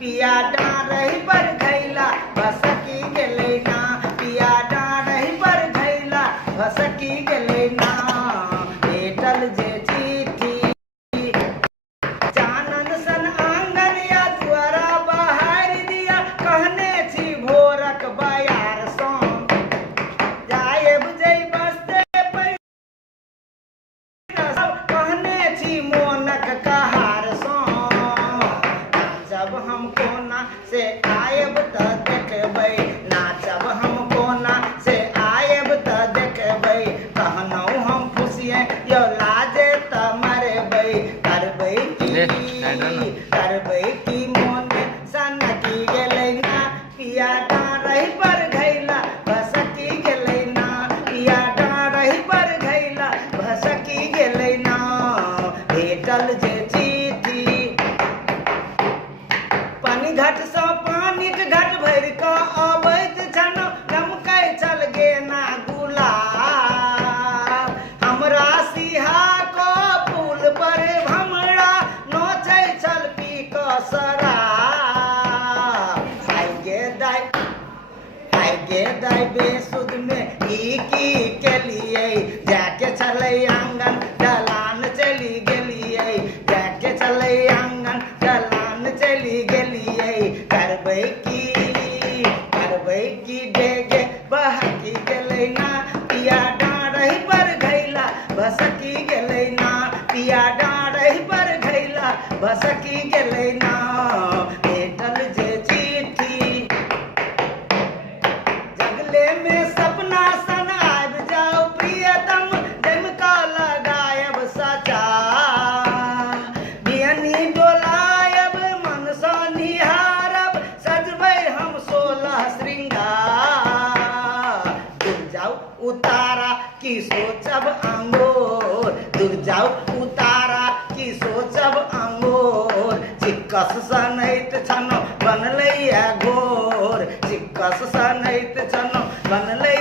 पिया डाँरही पर घैला भसकी गेलै ना, पिया डाँरही पर घैला भसकी गेलै ना। भेटल जे चिट्ठी चानन सन आंगन या दुआरा बहारि दिया, कहने छी भोरक बयार सँ जायब जै बस्ते पैसा, कहने छी मोनक कहार सँ। नाचब हम कोना से आयब त देखबै, नाचब हम कोना से आयब त देखबै, कहनौ हम फुसिए यौ लाजे त मरबै। करबै की मोने सनकी गेलै ना, पिया डाँरही पर घैला भसकी गेलै ना, पिया डाँरही पर घैला भसकी गेलै ना। भेटल जे चिट्ठी पानी घाट सँ पानिक घाट भरि कऽ अबैत छनौ, गमकै छल गेना गुलाब। हमरा सिहा कऽ पुल पर भमरा नोचै छल पी कऽ शराब। हाय गे दाय बेसुध में ई की केलियै, जाके छलै आंगन दलान चलि गेलियै, जाके छलै आंगन दलान चलि गेलियै। करबै की डेगे बहकी गेलै ना, पिया डाँरही पर घैला भसकी गेलै ना, पिया डाँरही पर घैला भसकी गेलै ना। भेटल जे चिट्ठी जगले में सपना सन आबि जाओ प्रियतम, जमि कऽ लगायब सचा। बियनी डोलायब मन सँ निहारब, सजबै हम 16 श्रृंगार। दूर जाऊ उतारा की सोचब अंगोर, दूर जाऊ उतारा की सोचब अंगोर। चिक्कस सनैत छनौ बनलै घोर, चिक्कस सनैत छनौ बनलै